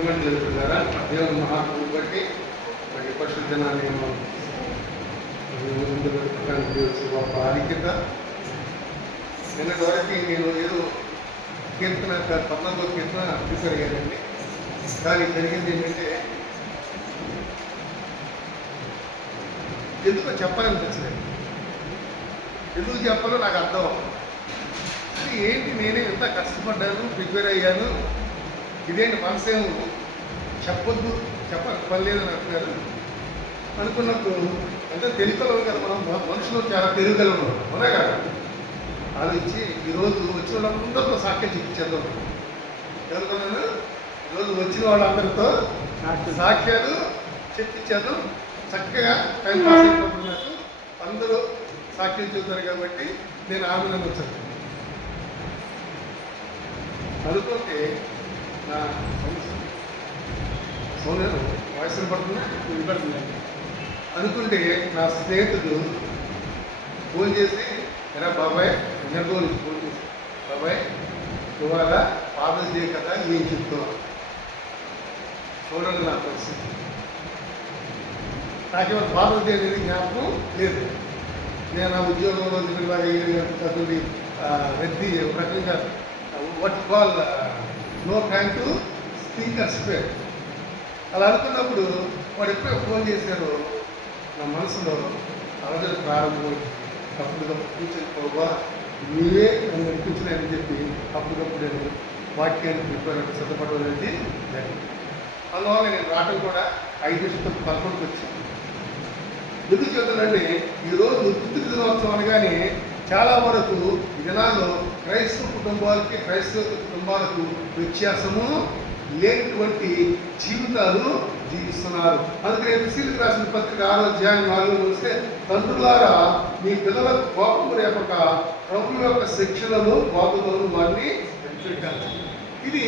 అభిమంతులు ద్వారా దేవుని మహాత్ముని బట్టి మరి పరిశుద్ధ నేను ముందు పెట్టడానికి వచ్చే గొప్ప ఆధిక్యత. నిన్నటి వరకు నేను ఏదో కీర్తన 19వ కీర్తన ప్రిపేర్ అయ్యానండి. కానీ జరిగింది ఏంటంటే ఎందుకో చెప్పాలనిపించలేదు. ఎందుకు చెప్పాలో నాకు అర్థం అవ్వదు. ఏంటి నేనే ఎంత కష్టపడ్డాను, ప్రిపేర్ అయ్యాను, ఇదేంటి మనసేమో చెప్పొద్దు చెప్పలేదని అంటున్నారు అనుకున్నప్పుడు. అంటే తెలుగులో కదా మనం మనుషులు చాలా తెలుగులో ఉన్నాం, అవునా కదా. ఆలోచించి ఈరోజు వచ్చిన వాళ్ళందరితో సాక్ష్యం చెప్పించేద్దాం అనుకున్నాను. ఈరోజు వచ్చిన వాళ్ళందరితో సాక్ష్యాలు చెప్పించేద్దాం. చక్కగా టైం పాస్ అయిపోతున్నట్టు అందరూ సాక్ష్యం చెబుతారు కాబట్టి నేను ఆమెను వచ్చాను అనుకుంటే నా సోదరు వాయిస్ వినపడుతుంది అనుకుంటే నా స్నేహితుడు ఫోన్ చేసి ఎలా బాబాయ్ ఎన్నో ఫోన్ చేసి బాబాయ్ ఇవాళ ఫాదర్స్ డే కదా ఏం చెప్తున్నావు చూడండి నా పరిస్థితి. నాకేమో ఫాదర్స్ డే అనేది జ్ఞాపకం లేదు. నేను ఆ ఉద్యోగంలో దిగులాగా 7 గంటలు చదివి రద్దీ ఒక రకంగా what call no time to think and spare. అలా అనుకున్నప్పుడు వాడు ఎప్పుడో ఫోన్ చేశారు. నా మనసులో అలజడి ప్రారంభం. అప్పటికప్పుడు కూర్చొని పోవా మీరే నన్ను నడిపించినాయని చెప్పి అప్పటికప్పుడు నేను వాక్యాన్ని ప్రిపేర్ సిద్ధపడడం అనేది జరిగింది. అందువల్ల నేను రావడం కూడా 5 నిమిషాలు 11కి వచ్చాను. ఎందుకు చెప్తానంటే ఈరోజు పుట్టుక దినోత్సవం అనగానే చాలా వరకు ఈ దినాల్లో క్రైస్తవ కుటుంబాలకు వ్యత్యాసము లేనటువంటి జీవితాలు జీవిస్తున్నారు. అందుకనే ఎఫెసీయులకు రాసిన పత్రిక 6వ అధ్యాయం 4లో చూస్తే తండ్రులారా మీ పిల్లలకు కోపము రేపక ప్రభువు యొక్క శిక్షణలో బాధలను వారిని పెట్టాలి. ఇది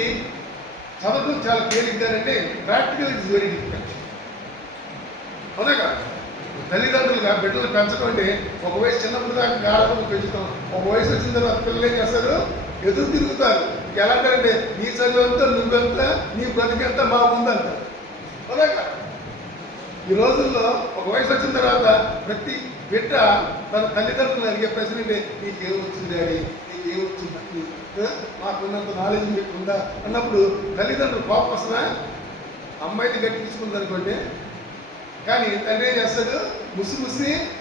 చదవడం చాలా తేలిగ్గానంటే ప్రాక్టికల్ ఇట్స్ వెరీ డిఫికల్ట్, అవునా కదా. తల్లిదండ్రులుగా బిడ్డలు పెంచడం అంటే ఒక వయసు చిన్నప్పుడు దాకా గాఢంగా పెంచుతాం. ఒక వయసు వచ్చిన తర్వాత పిల్లలు ఏం చేస్తారు, ఎదురు తిరుగుతారు. ఎలా అంటారంటే నీ చదువు ఎంత, నువ్వెంత, నీ బ్రతికెంత, మా ముందంటారు, అవునా కదా. ఈ రోజుల్లో ఒక వయసు వచ్చిన తర్వాత ప్రతి బిడ్డ తన తల్లిదండ్రులను అడిగే ప్రశ్న అంటే నీకేమొచ్చింది డాడీ, నీకేమొచ్చింది, మాకున్నంత నాలెడ్జ్ మీకు ఉందా అన్నప్పుడు తల్లిదండ్రులు కోపం వస్తున్నా. అమ్మాయిని గట్టి తీసుకుంది అనుకోండి, కానీ తండ్రి ఏం చేస్తాడు, ముసి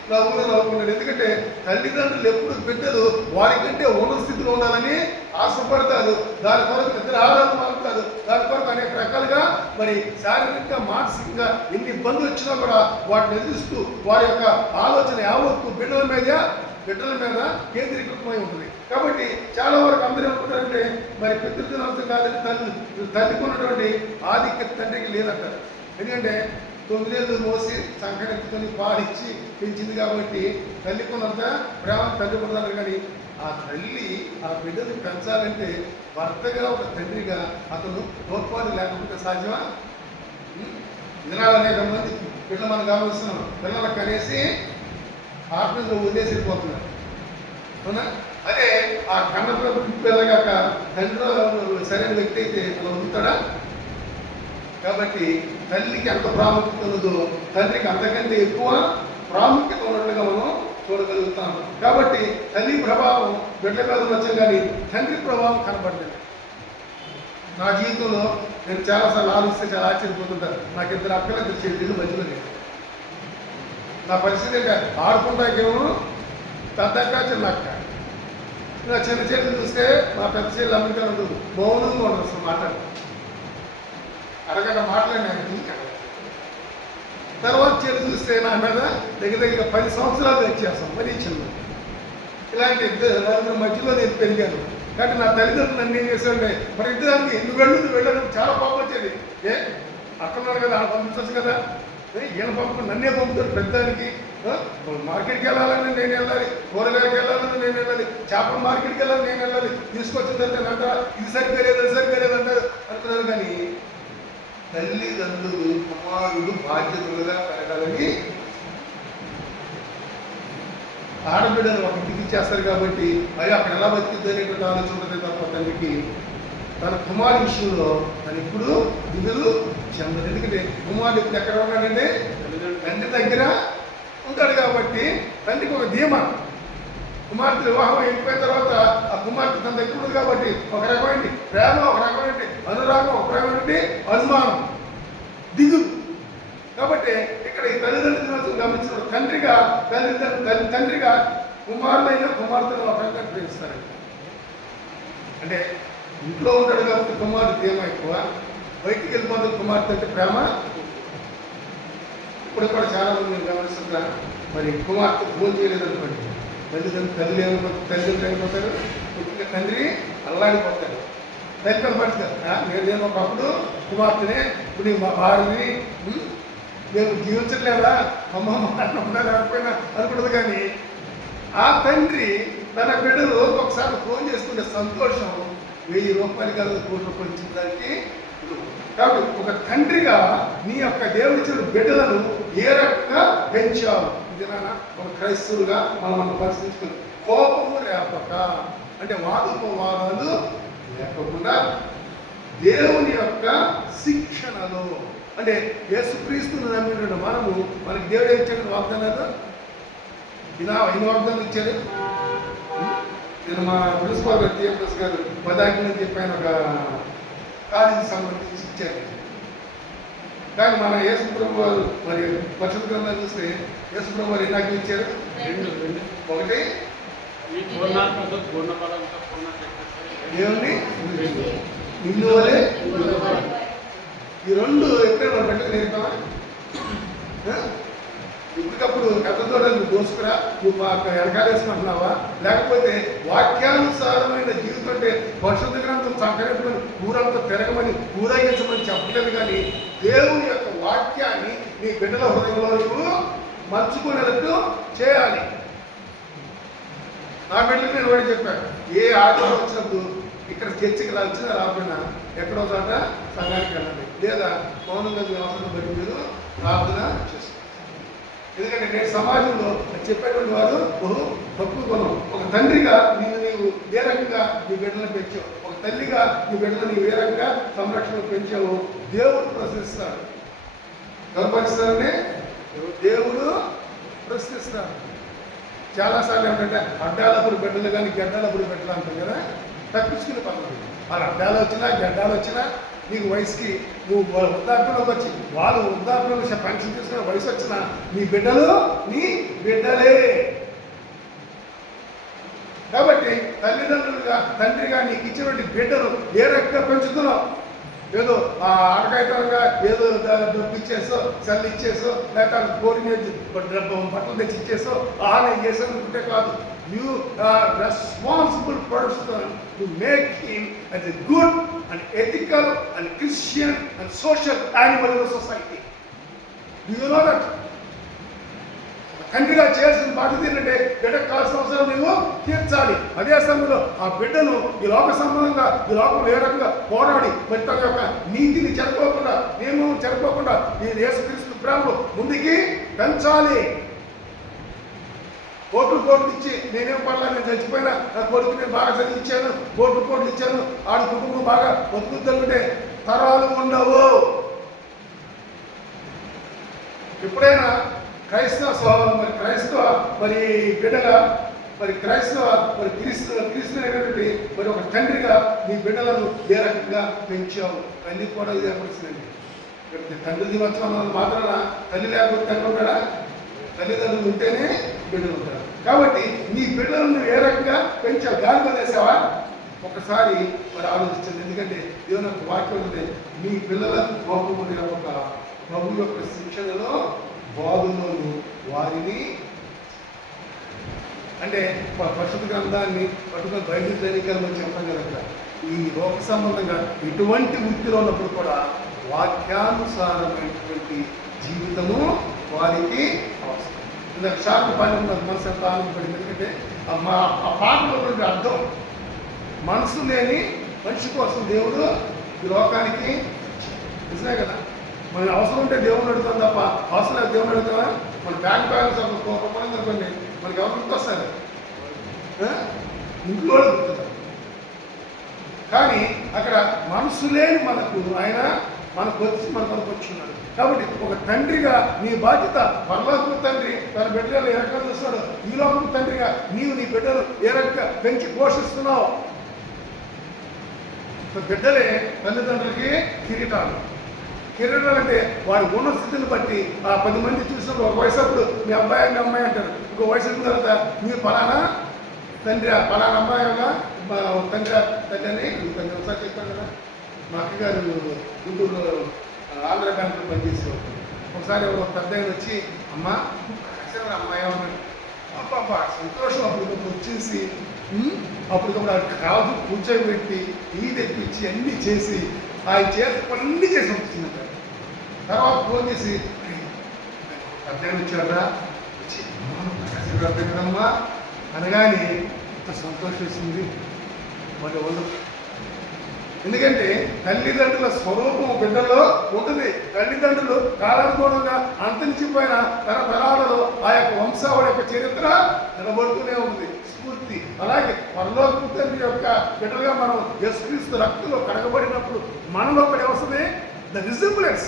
నవ్వుకున్నాడు. ఎందుకంటే తల్లిదండ్రులు ఎప్పుడు బిడ్డలు వారికంటే ఉన్నత స్థితిలో ఉండాలని ఆశపడతారు. దాని కొరకు ఇద్దరు ఆరాధన అవుతారు. దాని కొరకు అనేక రకాలుగా మరి శారీరకంగా మానసికంగా ఎన్ని ఇబ్బందులు వచ్చినా కూడా వాటిని ఎదురుస్తూ వారి యొక్క ఆలోచన యావత్తు బిడ్డల మీద కేంద్రీకృతమై ఉంటుంది. కాబట్టి చాలా వరకు అందరూ ఏమనుకుంటారంటే మరి పితృదినోత్సవం కాదని తల్లికి ఉన్నటువంటి ఆధిక్యత తండ్రికి లేదంటారు. ఎందుకంటే 9 ఏళ్ళు మోసి సంకరెత్తుకొని పాలిచ్చి పెంచింది కాబట్టి తల్లికున్నంత ప్రేమ తల్లి పొందాలి. కానీ ఆ తల్లి ఆ బిడ్డను పెంచాలంటే భర్తగా ఒక తండ్రిగా అతను తోడ్పాటు లేకపోతే సాధ్యమా? దినాలు అనేక మంది పిల్లలు మనం గమనిస్తున్నాం. పిల్లలకు కనేసి ఆర్ఫనేజ్లో వదిలేసి వెళ్ళిపోతున్నారు, అవునా. అదే ఆ కన్న పిల్లగాక తండ్రి సరైన వ్యక్తి అయితే అలా ఉంటాడా? కాబట్టి తల్లికి ఎంత ప్రాముఖ్యత ఉన్నదో తండ్రికి అంతకంటే ఎక్కువ ప్రాముఖ్యత ఉన్నట్లుగా మనం చూడగలుగుతాం. కాబట్టి తల్లి ప్రభావం బిడ్డ మీద వచ్చాం, కానీ తండ్రి ప్రభావం కనబడలేదు. నా జీవితంలో నేను చాలాసార్లు ఆలోచిస్తే చాలా ఆశ్చర్యపోతుంటాను. నాకు 2 అక్కలు 2 చెల్లెళ్ళు మధ్యలో లేదు. నా పరిస్థితి ఏంటంటే ఆడుకుంటాకేమో పెద్ద అక్క చిన్న అక్క. నా చిన్న చెల్లి చూస్తే మా పెద్ద చెల్లి అమెరికా ఉంటుంది, మౌనంగా ఉండదు, అసలు మాట్లాడు అరగంట మాట్లాడినాను. తర్వాత చెల్లి చూస్తే నా మీద దగ్గర 10 సంవత్సరాలు వచ్చేస్తాం, మరీ చిన్న. ఇలాంటి 2 మధ్యలో నేను పెరిగాను. కాబట్టి నా తల్లిదండ్రులు నన్ను ఏం చేశారంటే మరి ఇద్దరికి నువ్వు వెళ్ళడం చాలా కోపం వచ్చేది. అక్కడున్నాడు కదా, ఆడ పంపించవచ్చు కదా, ఈయన పంపు నన్నే పంపుతాడు. పెద్దానికి మార్కెట్కి వెళ్ళాలని నేను వెళ్ళాలి, కూరగాయలకి వెళ్ళాలని నేను వెళ్ళాలి, చేపల మార్కెట్కి వెళ్ళాలని నేను వెళ్ళాలి. తీసుకొచ్చిన తర్వాత అంటారా ఇది సరిగ్గా లేదు, అది సరిగ్గా లేదు అంటారు అనుకున్నారు. కానీ తల్లిదండ్రులు కుమారుడు బాధ్యతలుగా పెరగాలని ఆడబిడ్డను ఒక ఇంటికి ఇచ్చేస్తారు. కాబట్టి అయ్యో అక్కడ ఎలా బతికిద్ది అనేటువంటి ఆలోచన ఉంటుంది తప్ప తండ్రికి. తన కుమారుడి విషయంలో తను ఇప్పుడు దిగులు చెందదు. ఎందుకంటే కుమారుడు ఇప్పుడు ఎక్కడ ఉన్నాడంటే తండ్రి దగ్గర ఉంటాడు కాబట్టి తండ్రికి ఒక ధీమా. కుమార్తె వివాహం అయిపోయిన తర్వాత ఆ కుమార్తె తన దగ్గర ఉంది కాబట్టి ఒక రకమైన ప్రేమ, ఒక రకమైన అనురాగం, ఒక రకమైన అనుమానం, దిగులు. కాబట్టి ఇక్కడ ఈ తల్లిదండ్రులను గమనించిన తండ్రిగా కుమారులైన కుమార్తెను ఒక రకంగా ప్రేమిస్తారండి. అంటే ఇంట్లో ఉంటాడు కాబట్టి కుమారుడు ప్రేమ ఎక్కువ, బయటికి వెళ్ళిపోతే కుమార్తె అంటే ప్రేమ. ఇప్పుడు కూడా చాలా మంది నేను గమనిస్తున్నా, మరి కుమార్తె ఫోన్ చేయలేదు అనుకోండి, తల్లిదండ్రులు అయిపోతారు, పుట్టిన తండ్రి అల్లాడిపోతాడు. తల్లి కనపడతారు, నేను ఒకప్పుడు కుమార్తెనే, ఇప్పుడు మా భార్యని నేను జీవించట్లేదా అమ్మమ్మ లేకపోయినా అనుకుంటుంది. కానీ ఆ తండ్రి తన బిడ్డలు ఒకసారి ఫోన్ చేసుకుంటే సంతోషం 1000 రూపాయలు కాదు, 1 కోటి రూపాయలు ఇచ్చిన దానికి. కాబట్టి ఒక తండ్రిగా నీ యొక్క దేవుడిచ్చిన బిడ్డలను ఏ రకంగా పెంచావు? ఇదేనా ఒక క్రైస్తవులుగా మనం పరిశీలించుకుని కోపము రేపక, అంటే వాదాలు లేకుండా దేవుని యొక్క శిక్షణలో, అంటే యేసుక్రీస్తుని నమ్మిన మనము మనకి దేవుడు ఇచ్చాడు వాగ్దానాలు. ఎన్ని వాగ్దానాలు ఇచ్చాడు? నేను మా ప్రిన్సిపాల్ గారు టీఎంఎస్ గారు పదాజ్ఞ అని చెప్పి ఆయన ఒక కాలేజీ సంబంధించి ఇచ్చారు. కానీ మన యేసుప్రభు వారు మరి పరిశుద్ధ గ్రంథాలు చూస్తే యేసుప్రభు వారు ఎన్ని ఇచ్చారు? 2. ఒకటి దేవుని నిన్ను వలే. ఈ 2 ఎప్పుడైనా మనం పెట్టక నేర్పావా? ఇప్పటికప్పుడు కథతో నువ్వు దోసుకురా, నువ్వు వెనకాలేసుకుంటున్నావా? లేకపోతే వాక్యానుసారమైన జీవితం అంటే పరిశుద్ధ గ్రంథం సంకరించమని ఊరంతా పెరగమని ఊరేగించమని చెప్పలేదు. కానీ దేవుని యొక్క వాక్యాన్ని నీ బిడ్డల హృదయంలో నువ్వు మర్చుకునేటట్టు చేయాలి. నా బిడ్డలకు నేను కూడా చెప్పాను, ఏ ఆటలు వచ్చినప్పుడు ఇక్కడ చర్చికి వచ్చినా రాకపోయినా ఎక్కడో చోట సంఘానికి వెళ్ళండి, లేదా మౌనంగా వ్యవస్థను బట్టి మీరు ప్రార్థన చేసుకోండి. ఎందుకంటే నేను సమాజంలో చెప్పేటువంటి వారు తక్కువ గుణం. ఒక తండ్రిగా నీవు ఏ రకంగా నీ బిడ్డలను పెంచావు, ఒక తల్లిగా నీ బిడ్డలు నీవు ఏ రకంగా సంరక్షణ పెంచావు దేవుడు ప్రశ్నిస్తాడు. గర్భరిస్తారని దేవుడు ప్రశ్నిస్తాడు. చాలాసార్లు ఏమిటంటే అడ్డాలప్పుడు బిడ్డలు కానీ గడ్డాలప్పుడు బిడ్డలు అంటారు కదా, తప్పించుకునే పనులు. వాళ్ళు అడ్డాలు వచ్చినా గడ్డాలు వచ్చినా నీకు వయసుకి నువ్వు వృద్ధాప్యంలోకి వచ్చి వాళ్ళు వృద్ధాప్యంలో పెన్షన్ తీసుకునే వయసు వచ్చినా నీ బిడ్డలు నీ బిడ్డలే. కాబట్టి తల్లిదండ్రులుగా తండ్రిగా నీకు ఇచ్చినటువంటి బిడ్డలు ఏ రకంగా పెంచుతున్నావు? ఏదో ఆటకాయితంగా ఏదో డబ్బు ఇచ్చేసో, సెల్ ఇచ్చేసో, లేక కోరి బట్టలు తెచ్చి ఇచ్చేసో, ఆహారం చేసేందుకుంటే కాదు. You are responsible person to make him as a good and ethical and Christian and social animal in the society. Do you know that? తండ్రిగా చేయాల్సిన బాధ్యత ఏంటంటే బిడ్డకు కావాల్సిన అవసరం నువ్వు తీర్చాలి. అదే సమయంలో ఆ బిడ్డను ఈ లోక సంబంధంగా ఈ లోకంలో ఏ రకంగా పోరాడి మరి తన యొక్క నీతిని చెరపోకుండా, నియమం చెరపోకుండా ఈ యేసుక్రీస్తు ప్రేమలో ముందుకి పెంచాలి. కోట్లు ఇచ్చి నేనేం పడలా, నేను చచ్చిపోయినా నా కొడుకు నేను బాగా చదివించాను, కోట్లు ఇచ్చాను, ఆడి కుటుంబం బాగా బతుకుతుంటే తరాలు ఉండవు. ఎప్పుడైనా క్రైస్తవ మరి బిడ్డగా మరి క్రీస్తునేటువంటి మరి ఒక తండ్రిగా నీ బిడ్డలను ఏ రకంగా పెంచావు? తల్లి కూడా ఇది ఏర్పడుతుందండి. తండ్రి దినోత్సవం మాత్రాన తల్లి లేకపోతే తండ్రి ఉంటాడా? తల్లిదండ్రులు ఉంటేనే బిడ్డలు ఉంటారు. కాబట్టి నీ బిడ్డలను ఏ రకంగా పెంచావు? గాలి వదిలేసావా? ఒకసారి మరి ఆలోచించండి. ఎందుకంటే దేవుని యొక్క వాక్యం ఉంది, మీ పిల్లల కోపము ఒక ప్రభు యొక్క శిక్షణలో బాధులను వారిని, అంటే పరిశుద్ధ గ్రంథాన్ని పట్టుకొని బైబిల్ ట్రైనింగ్ చెప్పాం కదా. ఈ లోక సంబంధంగా ఎటువంటి వృత్తిలో ఉన్నప్పుడు కూడా వాక్యానుసారమైనటువంటి జీవితము వారికి అవసరం. ఇందాక షార్ట్ పాడిన మనసు ఎంత ఆనందపడింది. ఎందుకంటే ఆ పాటలో ఉన్నటువంటి అర్థం, మనసు లేని మనిషి కోసం దేవుడు ఈ లోకానికి నిజమే కదా. మన అవసరం ఉంటే దేవుని అడుగుతాం తప్ప అవసరం లేదు దేవుని అడుగుతామా? మన బ్యాంక్ బ్యాలెన్స్ కోపం అనుకోండి, మనకి ఎవరు గుర్తొస్తారు? ఇంట్లో గుర్తుతారు. కానీ అక్కడ మనసు లేని మనకు ఆయన మనకు వచ్చున్నాడు. కాబట్టి ఒక తండ్రిగా నీ బాధ్యత, పరలోకపు తండ్రి తన బిడ్డలు ఏ రకంగా చూస్తున్నాడు, ఈ లోకపు తండ్రిగా నీవు నీ బిడ్డలు ఏ రకంగా పెంచి పోషిస్తున్నావు. బిడ్డలే తల్లిదండ్రులకి కిరీటాలు అంటే వారి ఉన్న స్థితిని బట్టి ఆ 10 మంది చూసినప్పుడు ఒక వయసు అప్పుడు మీ అబ్బాయి మీ అమ్మాయి అంటారు, ఇంకో వయసు వచ్చిన తర్వాత మీరు ఫలానా తండ్రి ఫలానా అమ్మాయి తండ్రి అని ఒకసారి చెప్పాను కదా. మా అక్కగారు గుంటూరులో ఆంధ్ర బ్యాంకులో పనిచేసేవారు. ఒకసారి ఒక పెద్ద ఆయన వచ్చి అమ్మ అమ్మాయి అన్నాడు. అబ్బా సంతోషం అప్పటికప్పుడు వచ్చేసి అప్పటికప్పుడు ఆ కాదు కూర్చోబెట్టి టీ తెప్పించి అన్నీ చేసి ఆయన చేతి పనులన్నీ చేసి పంపించిందంట. తర్వాత ఫోన్ చేసి పెద్ద ఆయన వచ్చారా వచ్చి పెట్టడమ్మా అనగానే అంత సంతోషం వేసింది మరి వాళ్ళు. ఎందుకంటే తల్లిదండ్రుల స్వరూపం బిడ్డల్లో ఉంటుంది. తల్లిదండ్రులు కాలానుగుణంగా అంతరించిపోయిన తన తరాలలో ఆ యొక్క వంశావళి యొక్క చరిత్ర నిలబడుతూనే ఉంది, స్ఫూర్తి. అలాగే పరలోకపు తండ్రి యొక్క బిడ్డలుగా మనం యేసుక్రీస్తు రక్తంలో కడగబడినప్పుడు మనలో ఒకటి వస్తుంది ద రిజెంబ్లెన్స్.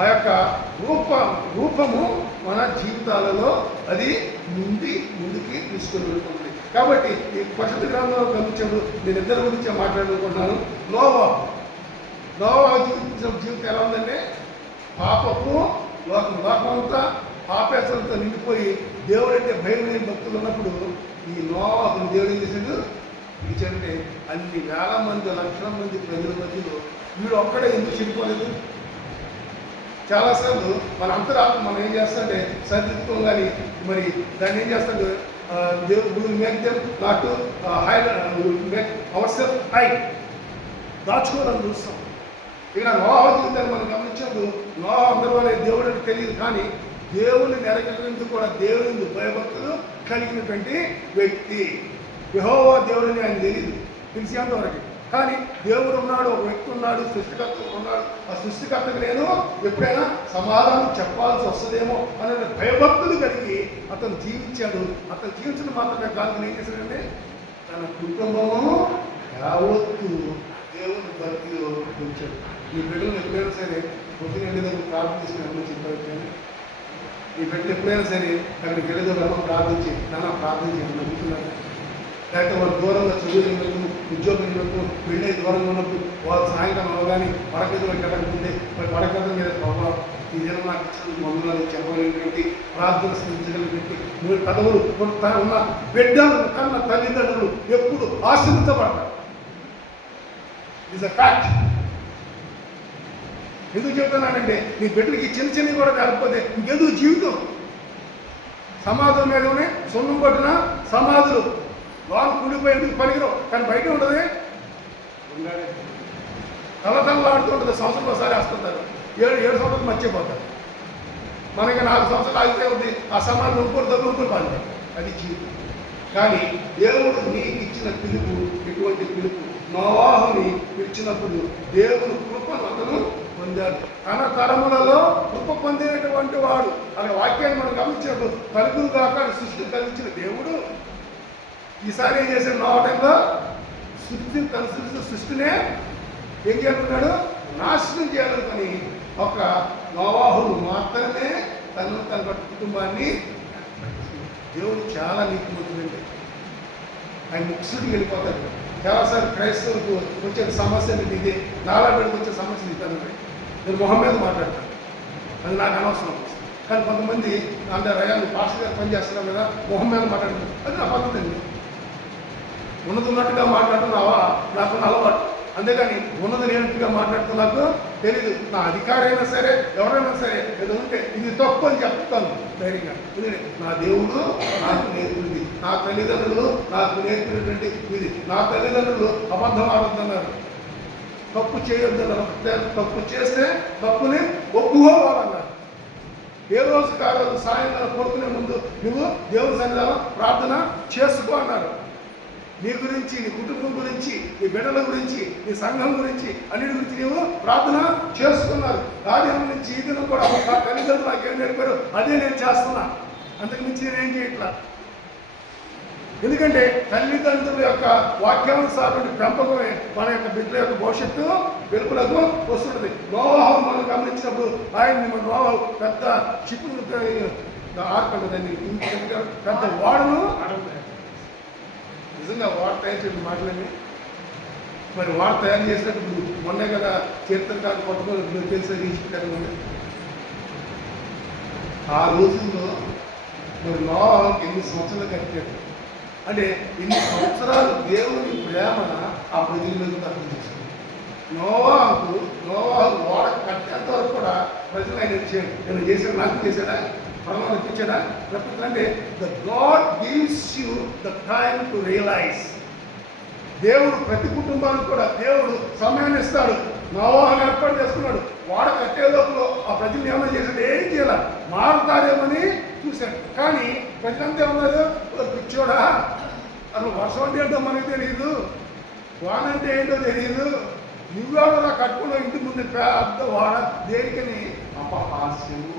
ఆ యొక్క రూపము మన జీవితాలలో అది ముందుకి తీసుకొని వెళ్తుంది. కాబట్టి ఈ పరిశుద్ధ గ్రంథంలో గమనించాడు. నేను ఇద్దరి గురించి మాట్లాడుకుంటున్నాను. నోవా జీవితం ఎలా ఉందంటే పాపపు లోకమంతా పాపేశ్వరంతో నిండిపోయి దేవుడంటే భయం లేని భక్తులు ఉన్నప్పుడు ఈ నోవాహుని దేవుడు ఏం చేశాడు? ఇచ్చాడంటే అన్ని వేల మంది లక్షల మంది ప్రజల మధ్యలో వీడు ఒక్కడే ఎందుకు చెడిపోలేదు? చాలాసార్లు మన అంతరాత్మ మనం ఏం చేస్తాంటే సరిదిద్దుకోం, కానీ మరి దాన్ని ఏం చేస్తాడు దాచుకోవాలని చూస్తాం. ఇక్కడ నోవా జీవితాన్ని మనం గమనించినప్పుడు నోవా అందరూ వల్ల దేవుడు అని తెలియదు, కానీ దేవుని నెరవేరేందుకు కూడా దేవుని భయభక్తులు కలిగినటువంటి వ్యక్తి. యెహోవా దేవుడిని ఆయన తెలిసేంతవరకు. కానీ దేవుడు ఉన్నాడు, ఒక వ్యక్తి ఉన్నాడు, సృష్టికర్త ఉన్నాడు. ఆ సృష్టికర్తకు నేను ఎప్పుడైనా సమాధానం చెప్పాల్సి వస్తుందేమో అనే భయభక్తులు కలిగి అతను జీవించాడు. అతను జీవించడం మాత్రమే కాదు, ఏం చేశాడంటే తన కుటుంబము యావత్తు దేవుని భక్తిలో ఉంచాడు. ఈ బిడ్డలు ఎప్పుడైనా సరే పొద్దున వెళ్ళేదాన్ని ప్రార్థించిన అమ్మ చెప్పాను. ఈ బిడ్డలు ఎప్పుడైనా సరే అక్కడికి వెళ్ళేదాన్ని ప్రార్థించి నాన్న ప్రార్థించి నమ్ముతున్నాను. లేకపోతే వాళ్ళు దూరంగా చదువుకున్నప్పుడు ఉద్యోగం ఉన్నప్పుడు వెళ్ళే దూరంగా ఉన్నప్పుడు వాళ్ళు సాయంకాలం అవగానే వడగదిలో వెళ్ళకుంటే మరి వడగదుల మీద ప్రభావం ఈ దినం నాకు ఇచ్చిన మందులను చెప్పగలిగినటువంటి ప్రార్థన స్థితించగలిగినటువంటి మీరు పదవులు ఉన్న బిడ్డలు కన్న తల్లిదండ్రులు ఎప్పుడు ఆశ్రయించబడతారు. Is a fact. ఎందుకు చెప్తున్నానంటే నీ బిడ్డలకి చిన్నవి కూడా కాకపోతే ఇంకెందుకు జీవితం? సమాధుల మీదనే సొన్నం కొట్టిన సమాధులు వాళ్ళు కూలిపోయేందుకు పనికిరావు, కానీ బయట ఉండదు. తలతల్లాడుతూ ఉంటుంది. సంవత్సరం ఒకసారి వస్తుంటారు, 7 సంవత్సరాలు మర్చిపోతారు. మనకి 4 సంవత్సరాలు ఆగితే ఉంది ఆ సమాజం నొప్పులు పాల్గొంటారు. అది జీవితం. కానీ దేవుడు నీకు ఇచ్చిన పిలుపు ఎటువంటి పిలుపు? నోవాహుని పిలిచినప్పుడు దేవుడు కృపను అతను పొందాడు. తన తరములలో కృప పొందినటువంటి వాడు. అనే వాక్యాన్ని మనం గమనించినప్పుడు కలుగులు కాక సృష్టి కలిగించిన దేవుడు ఈసారి ఏం చేశాడు? నోవా టైంలో తన సృష్టినే ఏం చేస్తున్నాడు? నాశనం చేయాలనుకొని ఒక నోవాహుడు మాత్రమే తన కుటుంబాన్ని. దేవుడు చాలా నీతిమంతుడండి. ఆయన ముఖ్యుడికి వెళ్ళిపోతాడు. చాలాసార్లు క్రైస్తవులకు వచ్చే సమస్య ఇదే, నాలా బిడ్డకు వచ్చే సమస్య ఇది. నేను మొహం మీద మాట్లాడతాను, అది నాకు అనవసరం. కానీ కొంతమంది అంటే రయాలు పాస్టర్ గారు పనిచేస్తున్నాం కదా, మొహం మీద మాట్లాడుతున్నారు. అది నా పద్ధతి అండి. ఉన్నట్టుగా మాట్లాడటం నాకు అలవాటు. అంతేగాని ఉన్నది లేనట్టుగా మాట్లాడుతూ నాకు తెలీదు. నా అధికారైనా సరే ఎవరైనా సరే ఏదో ఉంటే ఇది తప్పు అని చెప్తాను ధైర్యంగా. ఎందుకంటే నా దేవుడు నాకు నేర్పింది, నా తల్లిదండ్రులు నాకు నేర్పినటువంటి ఇది. నా తల్లిదండ్రులు అబద్ధం ఆడొద్దన్నారు, తప్పు చేయొద్దన్నారు. తప్పు చేస్తే తప్పుని ఒప్పుకోవాలన్నారు. ఏ రోజు కాదు సాయంకాలం పడుకునే ముందు నువ్వు దేవుని సన్నిధానం ప్రార్థన చేసుకో అన్నారు. నీ గురించి, నీ కుటుంబం గురించి, నీ బిడ్డల గురించి, నీ సంఘం గురించి, అన్నిటి గురించి నీవు ప్రార్థన చేసుకున్నారు. ఆదినం నుంచి ఈ దినం కూడా నా తల్లిదండ్రులు నాకేం నేర్పారు అదే నేను చేస్తున్నా, అంతకు మించి నేనేం చేయట్లా. ఎందుకంటే తల్లిదండ్రుల యొక్క వాక్యానుసారం పెంపకమే మన యొక్క బిడ్డల యొక్క భవిష్యత్తు వెలుపులకు వస్తున్నది. నోవాహు మనం గమనించినప్పుడు ఆయన మన నోవాహు పెద్ద షిప్పులు ఆర్పడదని పెద్ద వాడను నిజంగా వాడు తయారు చేసిన మాటలని మరి వాడు తయారు చేసినప్పుడు మొన్నే కదా చరిత్రకారు పట్టుకొని తెలిసే తీసుకుంటారు. ఆ రోజుల్లో మరి నోవాహుకి ఎన్ని సంవత్సరాలు కట్టాడు అంటే ఇన్ని సంవత్సరాలు దేవుని ప్రేమ ఆ ప్రజల మీద అర్థం చేసుకుంది. నోవాహు వాడ కట్టేంత వరకు కూడా ప్రజలు ఆయన ఇచ్చాడు. నేను చేశాడు, నాకు చేశాడా, పరమాత్మ ఇప్పించాడా? ప్రకృతి అంటే the God gives you the time to realise. దేవుడు ప్రతి కుటుంబానికి కూడా దేవుడు సమయాన్ని ఇస్తాడు. నోవాహుని ఏర్పాటు చేసుకున్నాడు. వాడ కట్టే లోపల ఆ ప్రజలు ఏమైనా చేశాడు, ఏం చేయాల మారుతారేమని చూశాడు. కానీ ప్రజలంతా ఏమన్నారు, పిచ్చోడా అసలు వర్షం అంటే ఏంటో మనకు తెలియదు, వాన అంటే ఏంటో తెలియదు, నువ్వెవరో కట్టుకున్న ఇంటి ముందు పెద్ద వాడ దేనికని అపహాస్యము.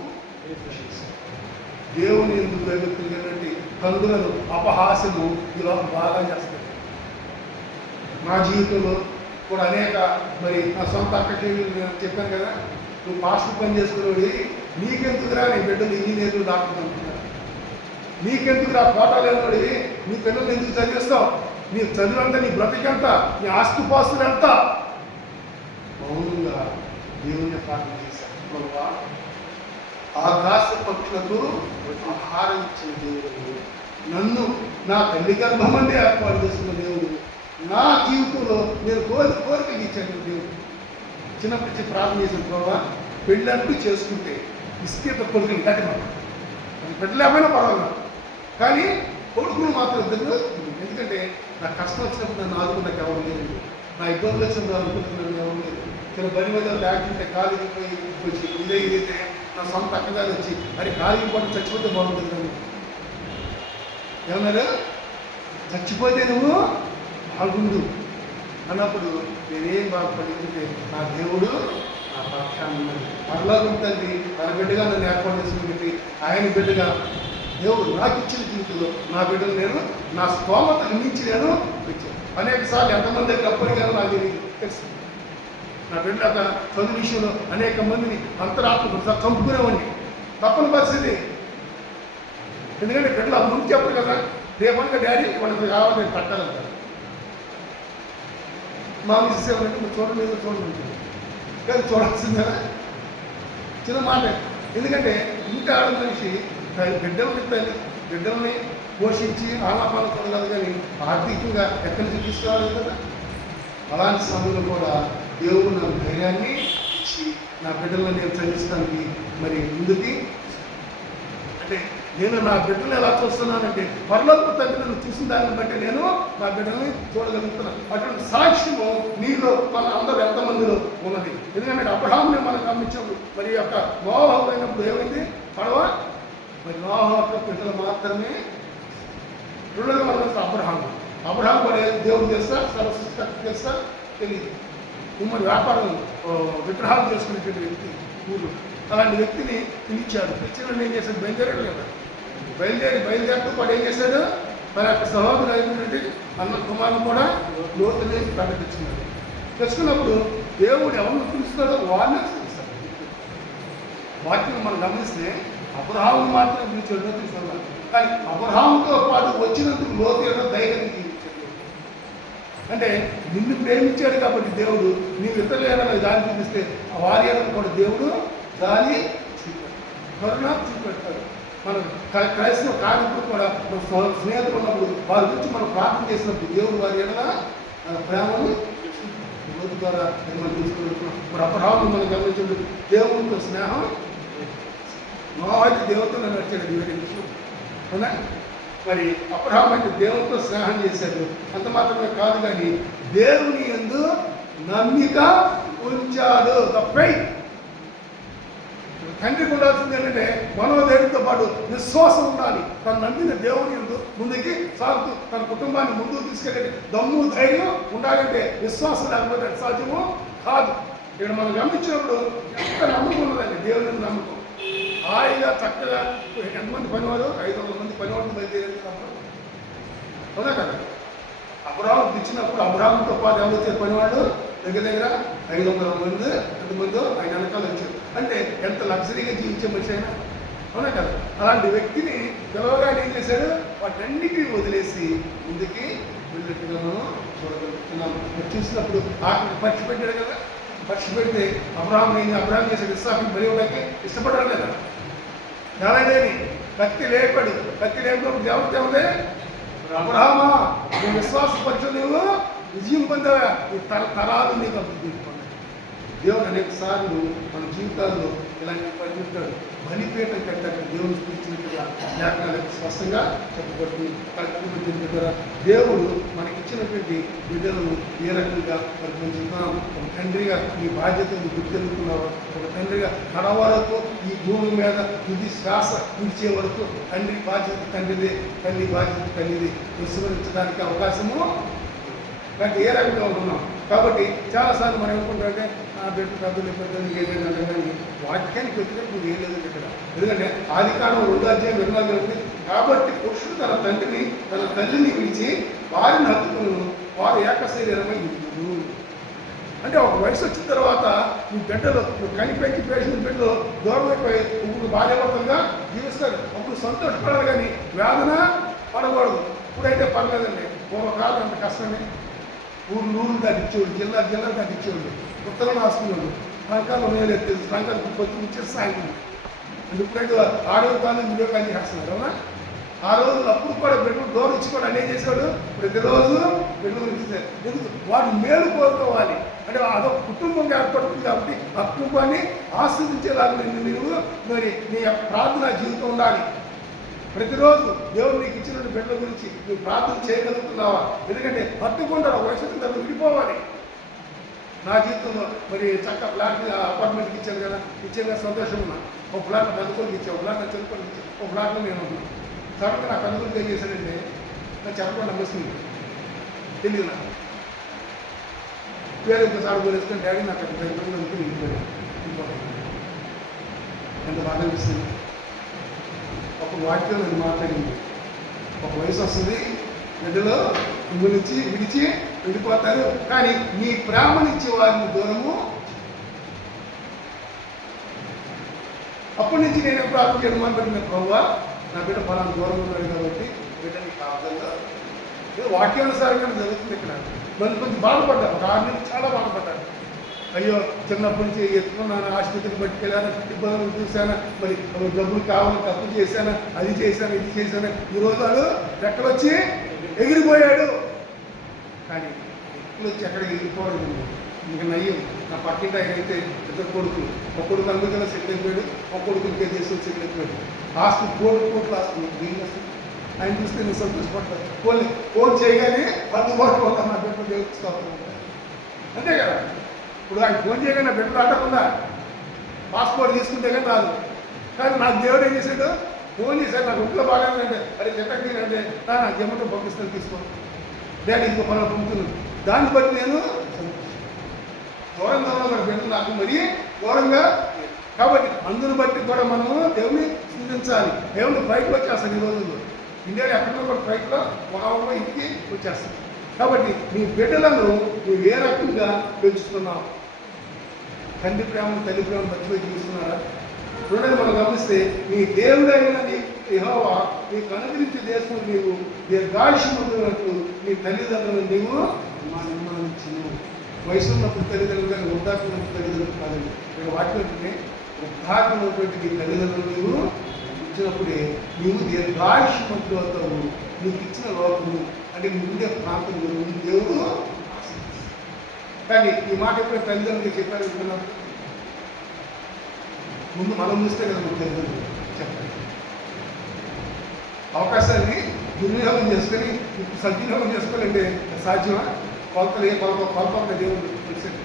దేవుని ఎందుకు వ్యక్తులైనటువంటి తండ్రులను అపహాస్యము ఇలా బాగా చేస్తాడు. నా జీవితంలో కూడా అనేక మరి నా సొంత అక్కచెల్లి నేను చెప్పాను కదా, నువ్వు మాస్టర్ పని చేసుకునేవాడి, నీకెందుకురా నీ బిడ్డలు ఇంజనీర్లు డాక్టర్లు అనుకుంటున్నారు, నీకెందుకురా కోటాలు లేనివాడి నీ పిల్లలు ఎందుకు చదివిస్తావు, నీ చదువంతా నీ బ్రతికంతా నీ ఆస్తుపాస్తులు ఎంత. మౌనంగా దేవుని ప్రార్థన చేశాను. ఆకాశ పక్షులకు ఆహారం ఇచ్చిన దేవుడు, నన్ను నా తల్లి గర్భం అంటే ఏర్పాటు చేస్తున్న దేవుడు, నా జీవితంలో నేను కోరికలు ఇచ్చాను దేవుడు. చిన్నప్పటి నుంచి ప్రార్థన చేసిన ప్రభావ పెళ్ళంటూ చేసుకుంటే ఇస్తే కొడుకులు గట్టి మాట, అది పెట్టలేమైనా పర్వాలేదు, కానీ కొడుకులు మాత్రం ఇద్దరు. ఎందుకంటే నాకు కష్టం వచ్చినప్పుడు నన్ను ఆదుకున్నాకు ఎవరు లేదు, నా ఇబ్బందులు వచ్చినప్పుడు అనుకుంటున్నాను ఎవరు లేదు. చిన్న బలి మీద లేకుంటే కాలికి పోయి వచ్చి ఇదైతే నా సొంత అక్కగారు వచ్చి మరి కాలికి పోటీ చచ్చిపోతే బాగుంటుంది కానీ ఏమన్నారు, చచ్చిపోతే నువ్వు బాగుండు అన్నప్పుడు నేనేం బాగుపడిందంటే నా దేవుడు నా పక్షాన్ని ఉన్నది. పరలోకం తండ్రి తన బిడ్డగా నన్ను ఏర్పాటు చేసుకుని ఆయన బిడ్డగా దేవుడు నాకు ఇచ్చిన జీవితంలో నా బిడ్డలు నేను నా స్తోమత మించి నేను ఇచ్చాను. అనేక సార్లు ఎంతమంది దగ్గర అప్పటికైనా నాకు తెలుసు. నా బిడ్డ చదువు విషయంలో అనేక మందిని అంతరాత్మ చంపుకునేవాడిని, తప్పని పరిస్థితి. ఎందుకంటే బిడ్డలు ఆ ముందు చెప్పరు కదా, రేపటిగా డాడీ వాళ్ళకి కావాలి నేను కట్టాలంటారు. మా మిస్సెస్ ఏమంటే మీరు చూడండి కానీ చూడాల్సిందే చిన్న మాట. ఎందుకంటే ఇంటి ఆడ మనిషి బిడ్డల్ని పోషించి ఆలాపాలు చూడగలదు కానీ ఆర్థికంగా ఎక్కడి నుంచి తీసుకురావాలి కదా. అలాంటి సమయంలో కూడా దేవుడు నాకు ధైర్యాన్ని ఇచ్చి నా బిడ్డలను నేను చదివిస్తానికి మరి ముందుకి అంటే నేను నా బిడ్డలు ఎలా చూస్తున్నానంటే పరలోక తండ్రి నన్ను చూసిన దాన్ని బట్టి నేను నా బిడ్డల్ని చూడగలుగుతున్నాను. అటువంటి సాక్ష్యము నీలో మన అందరూ ఎంతమందిలో ఉన్నది. ఎందుకంటే అబ్రహాముని మనం గమనించాము. మరి యొక్క నోవాహు అయినప్పుడు ఏమైంది, పడవ మరి నోవాహు యొక్క బిడ్డలు మాత్రమే రెండోది మనం అబ్రహాం కూడా దేవుడు చేస్తా సర్వసృష్టి చేస్తా తెలియదు. ఉమ్మడి వ్యాపారం విగ్రహాలు చేసుకునేటువంటి వ్యక్తి ఊరు. అలాంటి వ్యక్తిని పిలిచాడు. పిలిచిన ఏం చేశాడు, బయలుదేరుతూ పాటు ఏం చేశాడు, మరి యొక్క సహోదరు అయినటువంటి అన్న కుమారుని కూడా లోతుని ప్రకటించుకున్నాడు. తెచ్చుకున్నప్పుడు దేవుడు ఎవరిని పిలుస్తాడో వారిని పిలుస్తాడు. వాక్యం మనం గమనిస్తే అబ్రహాము మాత్రమే పిలిచాడు, లోతు పిలుస్తాడు. కానీ అబ్రహాముతో పాటు వచ్చినందుకు లోతు యొక్క ధైర్యం జీవించాడు. అంటే నిన్ను ప్రేమించాడు కాబట్టి దేవుడు నీవు ఇతరులు ఏదైనా దాన్ని చూపిస్తే ఆ వారి ఏదైనా కూడా దేవుడు దాన్ని కరుణ చూపెడతాడు. మనం క్రైస్తవ కార్మికులు కూడా మన స్నేహితులు ఉన్నప్పుడు వారి గురించి మనం ప్రార్థన చేసినప్పుడు దేవుడు వారి ఏదైనా ప్రేమను రోజు ద్వారా మనం తీసుకుంటున్నాం. మరి అబ్రహాము మనం గమనించండి, దేవునితో స్నేహం నోవాహు దేవుడితో నడిచాడు. వేరే విషయం అవునా. మరి అబ్రహాము అంటే దేవునితో స్నేహం చేశాడు. అంత మాత్రమే కాదు కానీ దేవుని యందు నమ్మిక ఉంచాడు. తండ్రికి ఉండాల్సింది ఏంటంటే మనోధైర్యంతో పాటు విశ్వాసం ఉండాలి. తను నమ్మిన దేవుని యందు ముందుకి సాగుతూ తన కుటుంబాన్ని ముందుకు తీసుకెళ్ళి దమ్ము ధైర్యం ఉండాలంటే విశ్వాసం లేకపోతే సాధ్యము కాదు. ఇక్కడ మనం గమనించినప్పుడు ఎంత నమ్మకం ఉన్నదండి, దేవుని నమ్మకం. హాయిగా చక్కగా ఎంతమంది పనివారు, 500 మంది పనివాళ్ళు బయలుదేరేది. అవునా కదా? అబ్రాహాంకి ఇచ్చినప్పుడు అబ్రాహాంతో పాటు ఎవరు వచ్చారు పనివాళ్ళు? దగ్గర 500 మంది ఎంతమందో ఆయన వెనకాల వచ్చారు. అంటే ఎంత లగ్జరీగా జీవించే మనిషి అయినా, అవునా కదా? అలాంటి వ్యక్తిని పిలవగానే ఏం చేశాడు? వాటన్నిటిని వదిలేసి ముందుకి వెళ్ళినట్టుగా మనం చూడగలుగుతున్నాం. చూసినప్పుడు ఆఖరికి పక్షి పెట్టాడు కదా, పక్షి పెడితే అబ్రాహాం చేశాడు? ఇస్సాకుని బలి ఇవ్వడానికి ఇష్టపడ్డాడు కదా. చాలాదేని కత్తి లేపినప్పుడు దేవుడు ఏముంది? అబ్రహామా, నువ్వు విశ్వాసపరిచు, నువ్వు విజయం పొందావా, నీ తరాలు నీకు అభివృద్ధి పొందాయి. దేవుడు అనేక సార్లు మన జీవితాల్లో ఇలాంటి పరిమితాడు. బలిపీఠం కట్టాక దేవుడు చూపించినట్టుగా లేఖనాలకు స్పష్టంగా చెప్పబడుతుంది ద్వారా దేవుడు మనకిచ్చినటువంటి బిడ్డలను ఏ రకంగా పరిపాలించుతున్నాం. ఒక తండ్రిగా నీ బాధ్యతను గుర్తెరుగుతున్నావా? ఒక తండ్రిగా కడవరకు ఈ భూమి మీద తుది శ్వాస విడిచే వరకు తండ్రి బాధ్యత తండ్రిదే, తల్లి బాధ్యత తల్లిది విస్మరించడానికి అవకాశము కానీ ఏ రకంగా ఉంటున్నాం. కాబట్టి చాలాసార్లు మనం ఏమనుకుంటామంటే ఆ బిడ్డ పెద్దలు ఏదైనా కానీ వాక్యానికి వ్యతిరేకం ఏం లేదు ఇక్కడ. ఎందుకంటే ఆదికాండం 2:24 ఉంది. కాబట్టి పురుషుడు తన తండ్రిని తన తల్లిని విడిచి వారిని హత్తుకును, వారు ఏకశరీరమై ఉంటారు. అంటే ఒక వయసు వచ్చిన తర్వాత ఈ బిడ్డలు కనిపెట్టి పేసిన బిడ్డలు దూరం అయిపోయి ఇప్పుడు భార్యాభర్తలుగా జీవిస్తారు. అప్పుడు సంతోషపడాలి కానీ వేదన పడకూడదు. ఇప్పుడైతే పర్లేదండి. పూర్వకాలం అంత కష్టమే. ఊరు దాటిచ్చేవాడు, జిల్లా దాటిచ్చేవాడు, ఉత్తరం రాసుకునేవాడు. రంకాలు మేలెత్తేది, రంకాలు పొద్దున్నే సాయంత్రం. ఇప్పుడైతే ఆడియో కాలు వీడియో కాల్ చేస్తున్నారు. అవునా? ఆ రోజులు అప్పుడు కూడా బిడ్డలు దూరం ఇచ్చి కూడా అనే చేసేవాడు. ప్రతిరోజు బిడ్డలు ఇచ్చేసారు. ఎందుకు? వాడు మేలు కోరుకోవాలి. అంటే అదొక కుటుంబం ఏర్పడుతుంది. కాబట్టి ఆ కుటుంబాన్ని ఆస్వాదించేలాగా నువ్వు మరి నీ ప్రార్థన జీవితం ఉండాలి. ప్రతిరోజు దేవుడు నీకు ఇచ్చిన బిడ్డల గురించి నువ్వు ప్రార్థన చేయగలుగుతున్నావా? ఎందుకంటే పట్టుకుంటా వయసు తర్వాత విడిపోవాలి. నా జీవితంలో మరి చక్క ఫ్లాట్ అపార్ట్మెంట్కి ఇచ్చాను కదా, సంతోషం ఉన్నా. ఒక ఫ్లాట్ పెద్దకొడికి ఇచ్చాను, ఒక ఫ్లాట్ నా చెరుకొని ఇచ్చాను, ఒక ఫ్లాట్లో నేను ఉన్నాను. సడన్గా నా పెద్దకొడికి ఏం చేశాడంటే నాకు చెప్పకుండా నమ్మేస్తుంది తెలియదు. నాకు పేరు ఇంత సాగు వేసుకొని డాడీ నాకు అక్కడ దగ్గర అనుకుని ఎంత బాధ అనిపిస్తుంది. ఒక వాక్యం నేను మాట్లాడింది. ఒక వయసు వస్తుంది, బిడ్డలో ఇందు నుంచి విడిపోతారు. కానీ నీ ప్రేమనిచ్చే వారిని దూరము. అప్పటి నుంచి నేను ప్రార్థన చేయడం మొదలుపెట్టిన ప్రభువా, నా బిడ్డ ఫలానా దూరం ఉన్నాడు కాబట్టి బిడ్డని కావడంలో వాక్యానుసారంగా జరుగుతుంది. ఇక్కడ మళ్ళీ కొంచెం బాధపడ్డాను. ఒక 6 నెలలు చాలా బాధపడ్డాను. అయ్యో చిన్నప్పటి నుంచి ఎత్తుకున్నాను, ఆసుపత్రికి పట్టుకెళ్ళాను, ఇబ్బందులు చూశాను, మరి డబ్బులు కావాలి తప్పు చేశాను, అది చేశాను, ఇది చేశాను. ఈరోజు వాడు ఎక్కడొచ్చి ఎగిరిపోయాడు. కానీ ఎక్కడొచ్చి ఎక్కడ ఎగిరిపోవడం ఇంకా నయ్యం. నా పక్కింటి ఆయన అయితే 2 కొడుకులు. ఒక కొడుకు అమెరికాలో సెటిల్ అయిపోయాడు, ఒక కొడుకు ఇంకే దేశంలో సెటిల్ అయిపోయాడు. ఆస్తి కోట్లు ఆస్తుంది. దీని వస్తుంది. ఆయన చూస్తే నేను సంతోషపడతాను. ఫోన్ చేయగానే అందుబాటులో ఉంటాను. నా బిడ్డ దేవుడు అంతే కదా. ఇప్పుడు ఆయన ఫోన్ చేయగానే నా బిడ్డ రాటకుండా పాస్పోర్ట్ తీసుకుంటే కానీ రాదు. కానీ నాకు దేవుడు ఏం చేశాడు? ఫోన్ చేశాడు. నాకు ఒంట్లో బాగాలేదంటే అరే చెప్పండి అంటే నాకు జమ్మతో పంపిస్తాను, తీసుకోండి డాడీ ఇంకో పనులు పంపుతున్నాను. దాన్ని బట్టి నేను దూరంగా బిడ్డ నాకు మరీ దూరంగా. కాబట్టి అందుని బట్టి కూడా మనము దేవుని స్థుతించాలి. దేవుని ఫ్లైట్లో వచ్చేస్తాను. ఈ రోజుల్లో ఇండియాలో ఎక్కడో కూడా ఫ్లైట్లో వారంలో ఇంటికి వచ్చేస్తాను. కాబట్టి నీ బిడ్డలను నువ్వు ఏ రకంగా పెంచుతున్నావు? తండ్రి ప్రేమ తల్లి ప్రేమ మధ్యలో జీవిస్తున్నారా? చూడండి, మనం గమనిస్తే నీ దేవుడైన నీ యెహోవా నీకు అనుగ్రహించే దేశం నీవు దీర్ఘాయుష్యమంతున్నట్లు నీ తల్లిదండ్రులను నీవు నిర్మాణించను. వయసు ఉన్నప్పుడు తల్లిదండ్రులు కానీ వృద్ధాప్యం ఉన్నప్పుడు తల్లిదండ్రులు కాదండి. నేను వాటిని వృద్ధాప్యం ఉన్నటువంటి నీ తల్లిదండ్రులు నీవు ఇచ్చినప్పుడే నీవు దీర్ఘాయుష్యమంతులు అవుతావు. నీకు ఇచ్చిన లోకము అంటే ముందే ప్రాంతం దేవుడు. కానీ ఈ మాట ఎప్పుడైనా తల్లిదండ్రులు చెప్పారు అనుకున్నాం. ముందు మనం చూస్తే కదా మన తల్లిదండ్రులు చెప్పాలి. అవకాశాన్ని దుర్వినియోగం చేసుకొని సద్వినియోగం చేసుకోవాలంటే సాధ్యమా? కొలత దేవుడు తెలిసింది.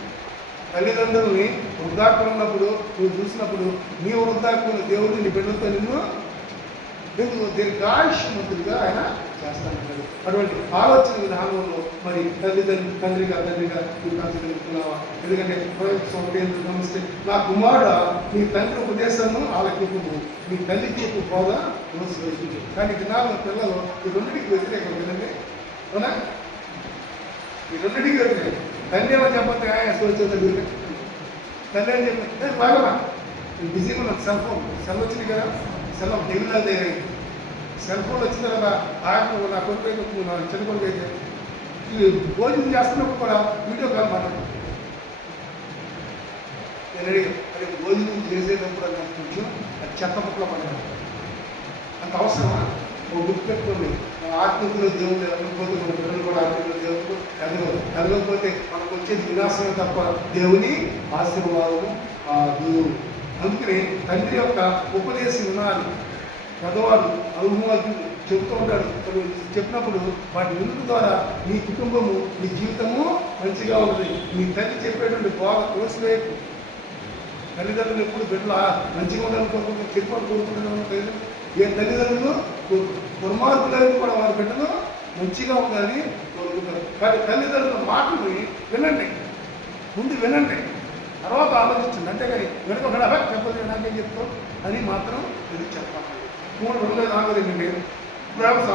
తల్లిదండ్రులని వృద్ధాప్యం ఉన్నప్పుడు నువ్వు చూసినప్పుడు నీ వృద్ధాప్యం దేవుడు నీ బిడ్డలతో నిన్ను దీర్ఘాయుష్మంతుడిగా ఆయన చేస్తానంటాడు. అటువంటి ఆలోచన విధానంలో మరి తండ్రిగా చూపించగలుగుతున్నావా? ఎందుకంటే సమయంలో గమనిస్తే నా కుమారుడు నీ తండ్రి ఉపదేశాన్ని ఆలకింపు, నీ తల్లికి బోధ రోజు. కానీ దినాల్లో పిల్లలు ఈ రెండింటికి వ్యతిరేకం కదండి. అవునా? ఈ రెండింటికి వెళ్తుంది. తండ్రి ఏమో చెప్పండి వచ్చేది తల్లి అని చెప్పి బాగా నేను బిజీగా ఉన్నాను. సెల్ వచ్చింది కదా, సెల్ డెవిలా తయారైంది. సెల్ ఫోన్ వచ్చిన తర్వాత నా కొడుకు అయితే నా చిన్న కొడుకు అయితే ఈ భోజనం చేస్తున్నప్పుడు కూడా వీడియో కాల్ మాట్లాడు. నేను అడిగాను, అదే భోజనం చేసేటప్పుడు అది కొంచెం అది చెత్త పట్ల పడ్డాను. అంత అవసరమా? ఒక గుర్తు పెట్టుకోండి, ఆత్మీయులు దేవుడు ఎదగకపోతే మన పిల్లలు కూడా ఆత్మీయులు దేవుడు ఎదగకపోతే మనకు వచ్చేది వినాశమే తప్ప దేవుని ఆశీర్వాదము కాదు. అందుకని తండ్రి యొక్క ఉపదేశం వినాలి. పెద్దవాడు అనుభవాలు చెబుతూ ఉంటాడు. చెప్పినప్పుడు వాటి వినుట ద్వారా నీ కుటుంబము, నీ జీవితము మంచిగా ఉంటుంది. నీ తల్లి చెప్పేటువంటి బాగా కోసివేపు. తల్లిదండ్రులు ఎప్పుడు బిడ్డలు మంచిగా ఉండాలని కోరుకుంటారు, చెరుపాటు కోరుకుంటున్నాను. ఏ తల్లిదండ్రులు దుర్మార్గులైన కూడా వారి బిడ్డలు మంచిగా ఉండాలని కోరుకుంటారు. కానీ తల్లిదండ్రుల మాటలు వినండి, ముందు వినండి, తర్వాత ఆలోచించండి. అంతేగాని వెనుక చెప్పదు నాకేం చెప్తావు అని మాత్రం ఇది చెప్పాలి. 3:4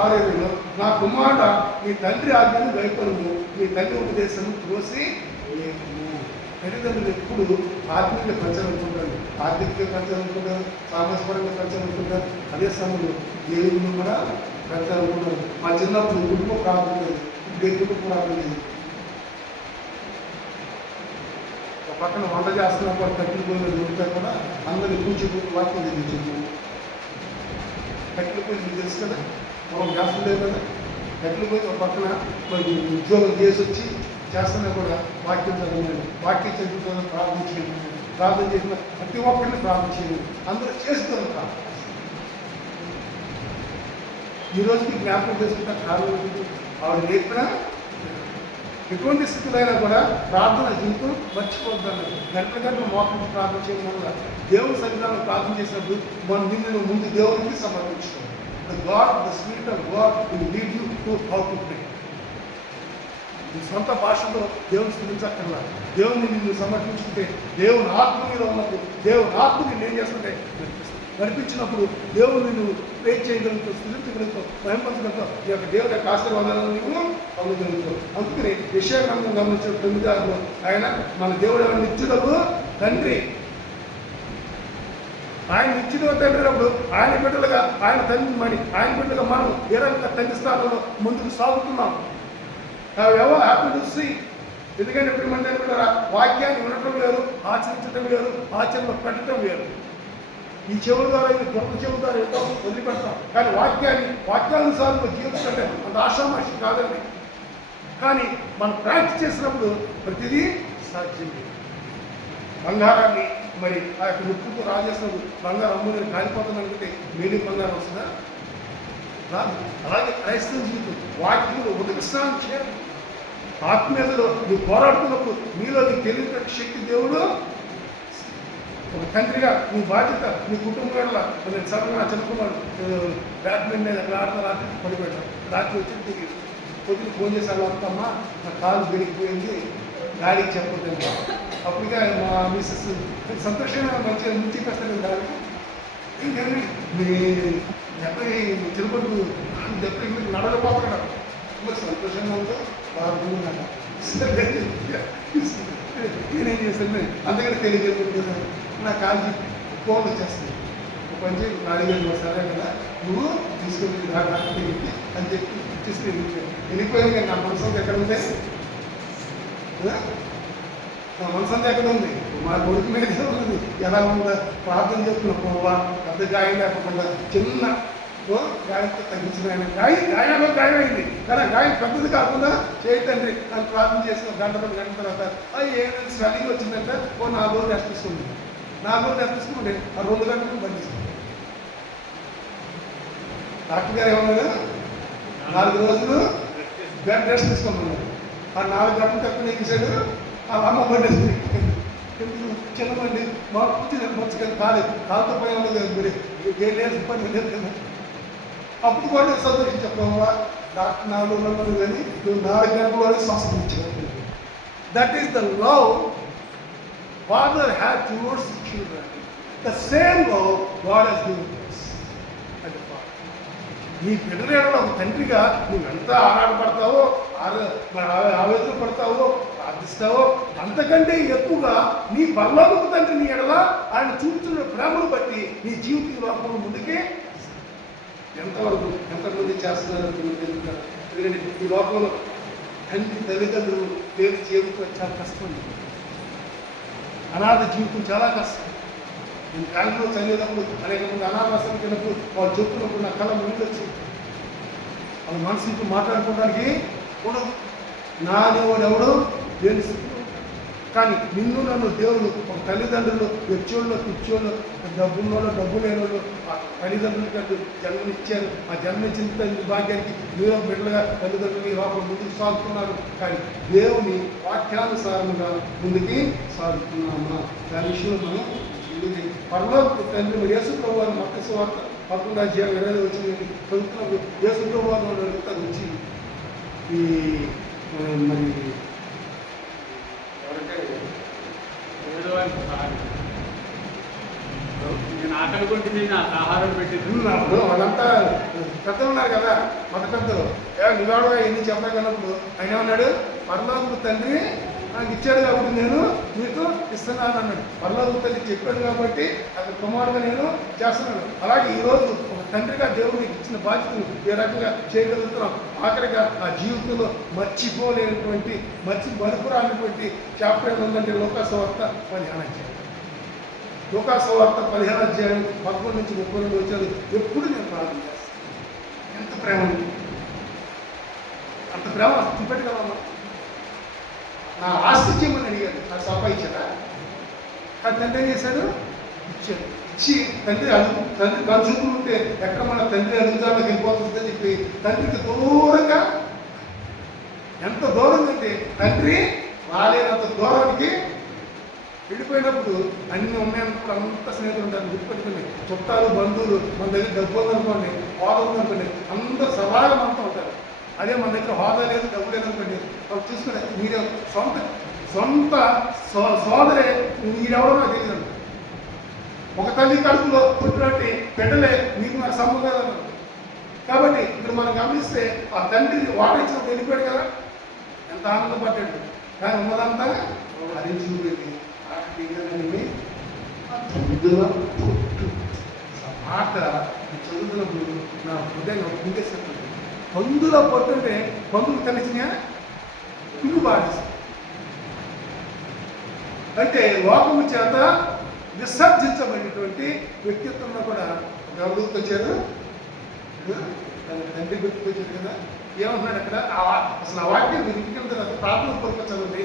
6 నా కుమారుడ నీ తండ్రి ఆజ్ఞను గైకొనుము, నీ తండ్రి ఉపదేశం త్రోసి లేకుము. తల్లిదండ్రులు ఎప్పుడు ఆత్మీయంగా పెంచాలనుకుంటారు, ఆర్థికంగా పెంచాలనుకుంటారు, సామాజికపరంగా పెంచాలనుకుంటారు. అదే సమయంలో దేవుని కూడా పెంచాలనుకుంటారు. మా చిన్నప్పుడు కుటుంబ ప్రార్థన లేదు, ఇప్పుడు కుటుంబ ప్రార్థన లేదు. ఒక పక్కన వంట చేస్తున్నప్పుడు కట్టెలు పోయిన దొరికితే కూడా అందరినీ కూర్చోబెట్టి వాక్యం తెలియచ్చు. కట్టెలు పోయి మీకు తెలుసు కదా, మనం చేస్తూ లేదు కదా. కట్టెలు పోయి ఒక పక్కన ఉద్యోగం చేసి వచ్చి చేస్తున్నా కూడా వాక్యం చదవలేదు, వాక్యం చదువుతాను, ప్రార్థన చేసిన ప్రతి ఒక్కరిని ప్రార్థన చేయలేదు, అందరూ చేస్తున్నారు ప్రార్థన. ఈరోజుకి జ్ఞాపకం చేసుకుంటే కారణం ఆవిడ నేర్పిన ఎటువంటి స్థితిలో కూడా ప్రార్థన జీవితం మర్చిపోతాను. గంటలు మోసం ప్రార్థన చేయడం వల్ల దేవుని సన్నిధానంలో ప్రార్థన చేసినప్పుడు మనం నిన్ను ముందు దేవునికి సమర్పించుకోవాలి. The spirit of God will lead you to how to pray. నీ సొంత భాషలో దేవుని స్థితించక్కర్లా. దేవుని నిన్ను సమర్పించుకుంటే దేవుని ఆత్మ మీద ఉన్నప్పుడు దేవుని ఆత్మ నిన్ను ఏం చేస్తుంటే నడిపించినప్పుడు దేవుని నువ్వు ప్రే చేయగలుగుతావు, స్థితించగలుగుతావు, భయంపరచగలుగుతావు. ఈ యొక్క దేవుని యొక్క ఆశీర్వాదాలను నువ్వు పొందగలుగుతావు. అందుకని యెషయా గ్రంథం గమనించిన 9:6 ఆయన మన దేవుడు ఎవరు నిత్యుడకు తండ్రి. ఆయన నిత్యుడు తండ్రి అప్పుడు ఆయన బిడ్డలుగా ఆయన తండ్రి మరి ఆయన బిడ్డలుగా మనం ఏ రకంగా తండ్రి స్థానంలో ముందుకు సాగుతున్నాం. ఎవరో హ్యాపీ టు సీ. ఎందుకంటే ఇప్పుడు మన బిడ్డరా వాక్యాన్ని వినటం వేరు, ఆచరించడం వేరు, ఆచరణలో పెట్టడం వేరు. ఈ చెవుల ద్వారా ఇది గొప్ప చెవుల ద్వారా ఎంతో వదిలిపెడతాం. కానీ వాక్యానుసారంగా జీవితం అంటే అంత ఆషామాషి కాదండి. కానీ మనం ప్రాక్టీస్ చేసినప్పుడు ప్రతిదీ సాధ్యం. బంగారాన్ని మరి ఆ యొక్క ముక్కుతో రాజేసినప్పుడు బంగారం అమ్ముని కాలిపోతుంది అనుకుంటే మేలు బంగారం వస్తుందా? రాదు. అలాగే క్రైస్తవ జీవితం వాక్యంలో ఉదక స్నానం చేయాలి. ఆత్మీయతలో నువ్వు పోరాడుతున్నప్పుడు మీలో నీకు తెలియని శక్తి దేవుడు ఒక తండ్రిగా నీ బాధ్యత నీ కుటుంబం వల్ల. నేను సడన్గా నా చిన్నకున్నాడు బ్యాడ్మింటన్ మీద ఎక్కడ ఆడుతున్నా రాత్రి పడిపోయాడు. రాత్రి వచ్చి దిగి పొద్దున ఫోన్ చేశాను, వస్తామ్మా నా కాలు పెరిగిపోయింది, డాడీకి చెప్పొద్దు. అప్పటికే మా మిస్సెస్ సంతోషంగా మంచిగా ముందు చెప్పేస్తాను డాడీకి. ఏంటంటే మీ ఎప్పటి తిరుపతి ఎప్పటికి నడవకపోతున్నాడు. మరి సంతోషంగా ఉందో బాగుందన్న నేనేం చేశాను అందుకని తెలియజేయలేదు. నా కాల్చి ఫోన్ వచ్చేస్తుంది, ఒక పని చేయి అడిగాను సరే కదా నువ్వు తీసుకెళ్ళి అని చెప్పి తీసుకుని వెళ్ళిపోయాను. కానీ నా మనసు ఎక్కడ ఉంది? నా మనసు అంతా ఎక్కడ ఉంది? మా కొడుకు మీద ఉన్నది. ఎలా ఉందా ప్రార్థన చేస్తున్న పోవా పెద్ద గాయం లేకుండా చిన్న గాయంతో తగ్గించిన గాయంలో గాయమైంది. కానీ గాయం పెద్దది కాకుండా చేయతండి అని ప్రార్థన చేసిన గంట తర్వాత ఏమైనా స్వెల్లింగ్ వచ్చిందంటే 4 రోజులు రెస్ట్ తీసుకుంది. 4 రోజులు రెస్ట్ తీసుకుంటే ఆ 2 గంటలకు బంధిస్తుంది. డాక్టర్ గారు ఏమన్నారు? 4 రోజులు బెడ్ రెస్ట్ తీసుకున్నాడు. ఆ 4 గంటలు తక్కువ ఏం చేశాడు? ఆ అమ్మ బండి చిన్నబండి మా కూర్చుని మంచిగా కాలుతో పోయి ఉండదు. ఏం లేదు పని లేదు కదా. అప్పుడు కూడా సంతోషించకపోవా డాక్టర్ 4 రోజులు కానీ నువ్వు 4 గంటల్లోనే శ్వాస ఇచ్చావు. That is the love Father had towards the children. The same love God has given us as the Father. నీ బిడ్డల ఒక తండ్రిగా నువ్వెంత ఆరాటపడతావో ఆవేదన పడతావో ప్రార్థిస్తావో అంతకంటే ఎక్కువగా నీ పరలోకపు తండ్రి నీ ఎడల ఆయన చూపుతున్న ప్రేమను బట్టి నీ జీవిత లోపల ముందుకే ఎంతవరకు ఎంతమంది చేస్తున్నారు ఎందుకంటే ఈ లోకంలో తండ్రి తల్లిదండ్రులు పేరు జీవితం చాలా కష్టం. అనాథ జీవితం చాలా కష్టం. నేను కాలంలో చదివేటప్పుడు అనేక మంది అనాథాశ్రమం వెళ్ళినప్పుడు వాళ్ళు చెప్తున్నప్పుడు నా కళ ముందు వచ్చి వాళ్ళ మనసుకు మాట్లాడుకోవడానికి ఉండదు. నానేవాడు ఎవడు దేని కానీ నిన్ను నన్ను దేవుడు ఒక తల్లిదండ్రులు వచ్చేవాళ్ళు కూర్చోళ్ళు డబ్బున్నోళ్ళు డబ్బు లేని వాళ్ళు ఆ తల్లిదండ్రులకి జన్మనిచ్చారు. ఆ జన్మనిచ్చిన భాగ్యానికి మీరు బిడ్డలుగా తల్లిదండ్రులు ఈ లోపల ముందుకు సాగుతున్నారు. కానీ దేవుని వాక్యానుసారంగా ముందుకి సాగుతున్నామా దాని విషయంలో మనం పరలోక తండ్రి మరి యేసు ప్రభు వారు మత్తయి సువార్త 11:20 వచ్చింది చదువుతున్నప్పుడు యేసు ప్రభు వారు అడుగుతారు వచ్చి ఈ మరి నేను ఆకలి కొంటే నాకు ఆహారం పెట్టింది. వాళ్ళంతా పెద్దలు ఉన్నారు కదా మత పెద్దలు నివాడుగా ఎన్ని చెప్పగలప్పుడు ఆయన ఏమన్నాడు పరలోకపు తండ్రి నాకు ఇచ్చాడు కాబట్టి నేను మీకు ఇస్తున్నాను అన్నాడు. పరలోకపు తండ్రి చెప్పాడు కాబట్టి అది కుమారుగా నేను చేస్తున్నాను. అలాగే ఈరోజు ఒక తండ్రిగా దేవుడు నీకు ఇచ్చిన బాధ్యతను ఏ రకంగా చేయగలుగుతున్నాం. ఆఖరిగా ఆ జీవితంలో మర్చిపోలేనటువంటి మరుపురానటువంటి చాప్టర్ ఉందంటే లోకాసు వార్త 15 లోకాసు వార్త 15 11 నుంచి 32 వచ్చారు. ఎప్పుడు నేను ప్రార్థన చేస్తాను. ఎంత ప్రేమ అంత ప్రేమ చూపెట్టగలమ్మా. నా ఆస్తి చేయమని అడిగాడు. నాకు సంపాదించాడా? కానీ తండ్రి ఏం చేశాడు? ఇచ్చాడు. ఇచ్చి తండ్రి కలుసుకుని ఉంటే ఎక్కడ మన తండ్రి అడుగుదాలోకి వెళ్ళిపోతుందని చెప్పి తండ్రికి దూరంగా ఎంత దూరం అంటే తండ్రి రాలేనంత దూరానికి విడిపోయినప్పుడు అన్ని ఉన్నాయన్నప్పుడు అంత స్నేహితులు ఉంటారు. గుర్తుపెట్టుకుని చుట్టాలు బంధువులు మన దగ్గర డబ్బు ఉందనుకోండి హోదా ఉందనుకోండి అందరూ సవాగా మనతో ఉంటారు. అదే మన దగ్గర హోదా లేదు డబ్బు లేదనుకోండి వాళ్ళు చూసుకునే మీరు సొంత సోదరే మీరెవరో నాకు తెలియదు. ఒక తల్లి కడుపులో పుట్టినట్టు బిడ్డలే మీకు నాకు సంబంధం కదా. కాబట్టి ఇప్పుడు మనం గమనిస్తే ఆ తండ్రి వాట ఇచ్చినప్పుడు వెళ్ళిపోయాడు కదా ఎంత ఆనందపడ్డాడు. కానీ ఉన్నదంతా హరించిపోయింది. మాట చదువుతున్నప్పుడు నా హృదయంలో కుంగేసేస్తుంది. పందులో పొట్టుంటే పందులు కలిసినా పిల్లు బాధిస్తుంది. అంటే లోకము చేత విసర్జించబడినటువంటి వ్యక్తిత్వంలో కూడా ఎవరికి వచ్చారు? తండ్రి గుర్తుకొచ్చారు కదా. ఏమంటున్నాడు అక్కడ అసలు ఆ వాక్యం మీరు ఇంటికి తర్వాత ప్రార్థన కొరకు చదవండి.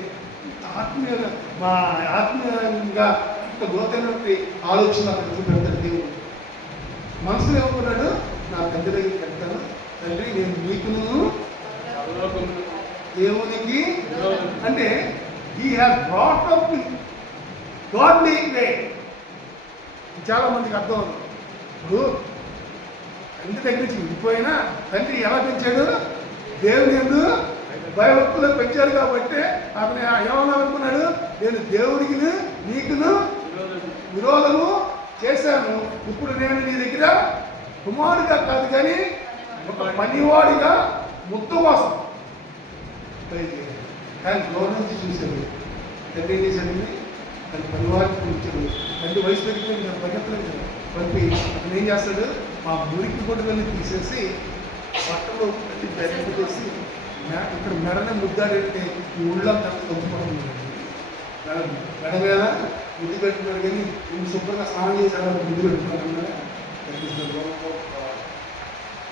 ఆత్మీయంగా మా ఆత్మీయంగా ఇంత లోతైనటువంటి ఆలోచన అక్కడ చూపెడతాడు దేవుడు. మనసులో ఏమనుకున్నాడు? నా తండ్రి దగ్గరికి వెళ్తాను. తండ్రి నేను నీకును దేవునికి అంటే he has brought up godly way. చాలా మందికి అర్థం అవుతుంది. ఇప్పుడు తండ్రి దగ్గర నుంచి విడిపోయినా తండ్రి ఎలా పెంచాడు? దేవుని యందు భయభక్తులు పెంచాడు కాబట్టి అతను ఏమన్నానుకున్నాడు? నేను దేవుడికి నీకును విరోధము చేశాను. ఇప్పుడు నేను నీ దగ్గర కుమారుడిగా కాదు కానీ ఒక పనివాడిగా ముద్దు కోసం కానీ గౌరవ నుంచి చూశాడు. తండ్రి ఏం చేశాడండి? తన పనివాడికి పిలిచాడు. తండ్రి వయసు పెరిగిపోయింది కదా పరిగెత్తలేదు కదా. పంపి అతను ఏం చేస్తాడు? మా మురికి గొడ్డలని తీసేసి బట్టలు డైరెక్ట్ చేసి ఇక్కడ మెడనే ముద్దాడంటే ఈ ఊళ్ళంతా తగ్గిపోతుంది. మెడ మీద ముద్దు పెట్టుకున్నాడు కానీ శుభ్రంగా స్నానం చేశాడు. ముద్దు పెట్టుకున్నాడు.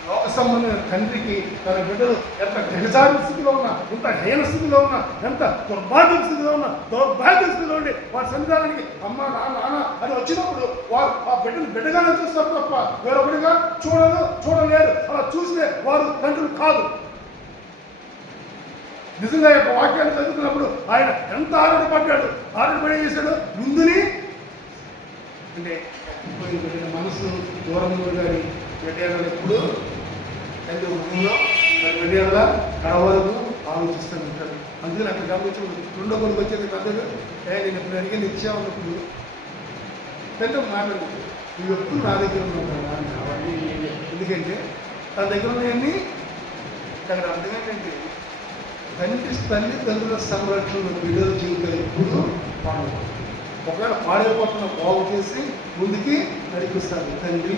లోక సంబంధమైన తండ్రికి తన బిడ్డలు ఎంత దిగజారి స్థితిలో ఉన్నా, ఎంత హీన స్థితిలో ఉన్నా, ఎంత దుర్భాగ్య స్థితిలో ఉన్నా, దౌర్భాగ్య స్థితిలో ఉండి వారి సన్నిధానానికి అమ్మ నాన్న అని వచ్చినప్పుడు వారు ఆ బిడ్డను బిడ్డగానే చూస్తారు తప్ప వేరొకటిగా చూడలేరు. అలా చూస్తే వారు తండ్రులు కాదు. నిజంగా యొక్క వాక్యాన్ని చదువుతున్నప్పుడు ఆయన ఎంత ఆనందపడ్డాడు. ఆనందపడి చేశాడు. ముందుని అంటే మనసు దూరంలో కానీ పెట్టేయాలని ఎప్పుడు తండ్రి హృదయంలో పెట్టేయాలా కడవరకు ఆలోచిస్తూ ఉంటాడు. అందుకని అక్కడ గమనించడం రెండో కొడుకు వచ్చేది పెద్దలు నేను ఎప్పుడు అడిగి ఇచ్చామన్నప్పుడు తండ్రి మాట్లాడు నువ్వు ఎప్పుడు నా దగ్గర ఉన్నావు కదా అని కావాలి. ఎందుకంటే తన దగ్గర ఉన్నాయన్నీ అక్కడ అర్థం ఏంటంటే తల్లిదండ్రుల సంరక్షణ బిడ్డల జీవితాలు ఎప్పుడు పాడైపోతుంది. ఒకవేళ పాడైపోతున్న బాగు చేసి ముందుకి నడిపిస్తారు తండ్రి.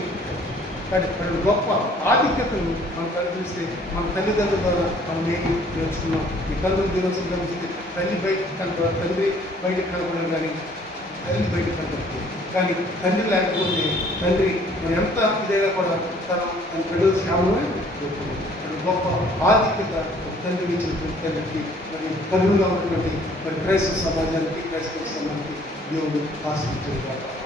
కానీ గొప్ప ఆధిక్యతను మనం కల్పిస్తే మన తల్లిదండ్రుల ద్వారా మనం ఏమి నేర్చుకున్నాం. ఈ తల్లి దినోత్సవం కలిసి తల్లి బయటకు కనపడ తండ్రి బయటకు కనపడదు, కానీ తల్లి బయటకు కనపడుతుంది. కానీ తండ్రి లేకపోతే తండ్రి మనం ఎంత ఇదేగా కూడా తన బిడ్డల సేవనే గొప్ప ఆధిక్యత తండ్రి ఇచ్చినటువంటి తండ్రికి మరి కరువుగా ఉన్నటువంటి మరి క్రైస్తవ సమాజానికి క్రైస్తవ సమాజానికి దేవుడు ఆశించారు.